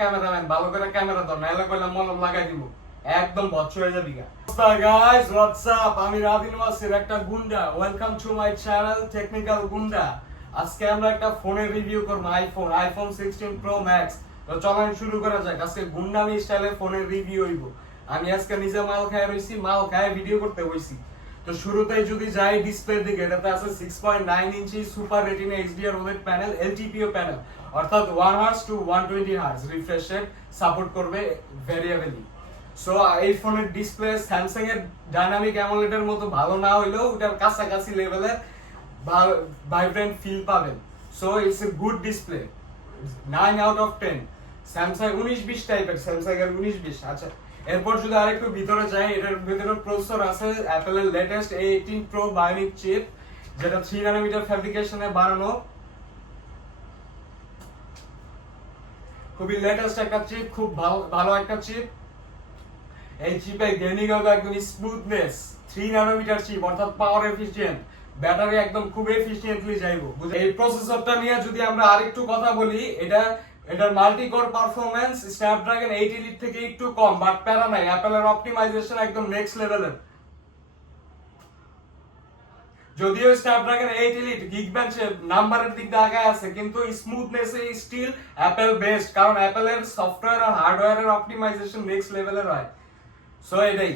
Cameraman ভালো করে camera ধর, নাইলে কইলাম মলম লাগাই দিব, একদম বচ্চ হয়ে যাবি গা। গাইস হোয়াটসঅ্যাপ, আমি রাদিন ওয়াসির একটা গুন্ডা। Welcome to my channel technical গুন্ডা। আজকে আমরা একটা ফোনের রিভিউ করব, আইফোন 16 প্রো ম্যাক্স। তো চলেন শুরু করা যাক। আজকে গুন্ডামি স্টাইলে ফোনের রিভিউ হইব। আমি আজকে নিজে মাল খায় রইছি, মাল খায় ভিডিও করতে হইছি। তো শুরুতেই যদি যাই ডিসপ্লের দিকে, এটাতে আছে 6.9 inch super retina HDR OLED panel, LTPO panel, অর্থাৎ 1 hertz to 120 hertz refresh rate support করবে ভেরিয়েবলি। সো এই ফোনের ডিসপ্লে স্যামসাং এর ডাইনামিক অ্যামোলেডের মতো ভালো না হইলেও ওটার কাছাকাছি লেভেলের ভাইব্রেন্ট ফিল পাবেন। So it's a good display, 9 out of 10। Samsung 1920 টাইপের, স্যামসাং এর 1920। আচ্ছা, এরপর যদি আরেকটু ভিতরে যাই, এটার ভিতরে প্রসেসর আছে অ্যাপলের latest A18 pro bionic chip, যেটা 3 ন্যানোমিটার ফ্যাব্রিকেশনে বানানো। খুবই লেটেস্ট একটা চিপ, খুব ভালো একটা চিপ। এই চিপে গেমিং হবে একদম স্মুথনেস, 3 ন্যানোমিটার চিপ, অর্থাৎ পাওয়ার এফিশিয়েন্ট, ব্যাটারি একদম খুব এফিশিয়েন্টলি যাইবো। এই প্রসেসরটা নিয়ে যদি আমরা আরেকটু কথা বলি, এটার multi core performance Snapdragon 8 elite থেকে একটু কম, বাট প্যারা নাই, অ্যাপলের অপটিমাইজেশন একদম নেক্সট লেভেলের। যদিও স্ন্যাপড্রাগন 8 এলিট গিগবেঞ্চে নাম্বারের দিক দিয়ে আগায় আছে, কিন্তু স্মুথনেসে স্টিল অ্যাপল বেস্ট, কারণ অ্যাপলের সফটওয়্যার আর হার্ডওয়্যারের অপটিমাইজেশন নেক্সট লেভেলের হয়। সো এটাই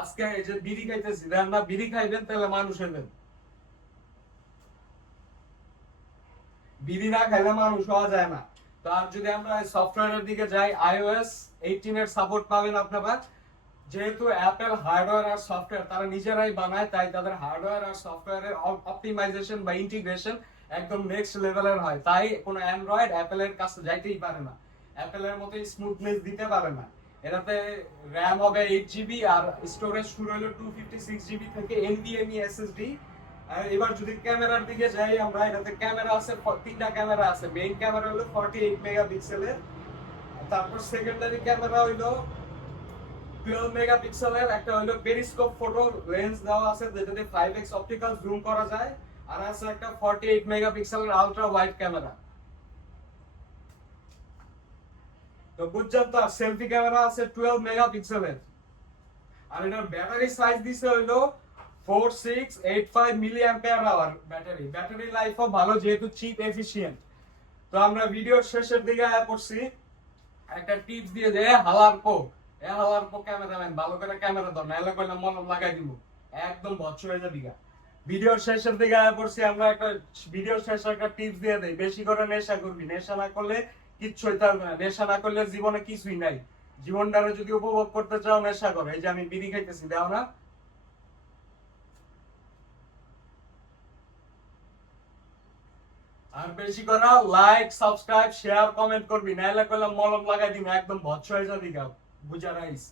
আজকে এই যে বিড়ি খাইতেছি, না বিড়ি খাইবেন তাহলে মানুষ হইবেন, বিড়ি না খাইলে মানুষ হওয়া যায় না। তো আর যদি আমরা সফটওয়্যারের দিকে যাই, iOS 18 এর সাপোর্ট পাবেন আপনারা। যেহেতু অ্যাপল হার্ডওয়্যার আর সফটওয়্যার তারা নিজেরাই বানায়, তাই তাদের হার্ডওয়্যার আর সফটওয়্যারের অপটিমাইজেশন বা ইন্টিগ্রেশন একদম নেক্সট লেভেলের হয়। তাই কোনো অ্যান্ড্রয়েড অ্যাপলের কাছে যাইতেই পারে না, অ্যাপলের মতো স্মুথনেস দিতে পারে না। এটাতে র্যাম হবে 8 জিবি, আর স্টোরেজ শুরু হলো 256 জিবি থেকে, NVMe SSD। আর এবার যদি ক্যামেরার দিকে যাই আমরা, এটাতে ক্যামেরা আছে, তিনটা ক্যামেরা আছে। মেইন ক্যামেরা হলো 48 মেগাপিক্সেলের, তারপর সেকেন্ডারি ক্যামেরা হইলো 12 মেগাপিক্সেলের, একটা হলো পেরিস্কোপ ফটো লেন্স দেওয়া আছে যেটাতে 5x অপটিক্যাল জুম করা যায়, আর আছে একটা 48 মেগাপিক্সেলের আলট্রা ওয়াইড ক্যামেরা। তো বুঝছেন তো, সেলফি ক্যামেরা আছে 12 মেগাপিক্সেলের। আর এটার ব্যাটারি সাইজ দিছে হইলো 4685 মিলি অ্যাম্পিয়ার আওয়ার ব্যাটারি লাইফও ভালো, যেহেতু চিপ এফিশিয়েন্ট। তো আমরা ভিডিওর শেষের দিকে আয়া পড়ছি, একটা টিপস দিয়ে যে হালার পো ক্যামেরাম্যান ভালো করে ক্যামেরা ধর, নাইলে কইলাম মলম লাগাই দিব, একদম বচ্চ হয়ে যাবি গা। ভিডিওর শেষের দিকে আয়া পড়ছি আমরা, ভিডিওর শেষে একটা টিপস দিয়ে দেই, বেশি করে নেশা করবি, নেশা না করলে কিচ্ছু হইতে পারবে না। নেশা না করলে জীবনে কিছুই নাই। জীবনটারে যদি উপভোগ করতে চাও, নেশা করো। এই যে আমি বিড়ি খাইতেছি, দাও না। আর বেশি করে লাইক, সাবস্ক্রাইব, শেয়ার, কমেন্ট করবি, নাইলে কইলাম মলম লাগাই দিবি, একদম বচ্চ হয়ে যাবি গা, বুঝা রাইস।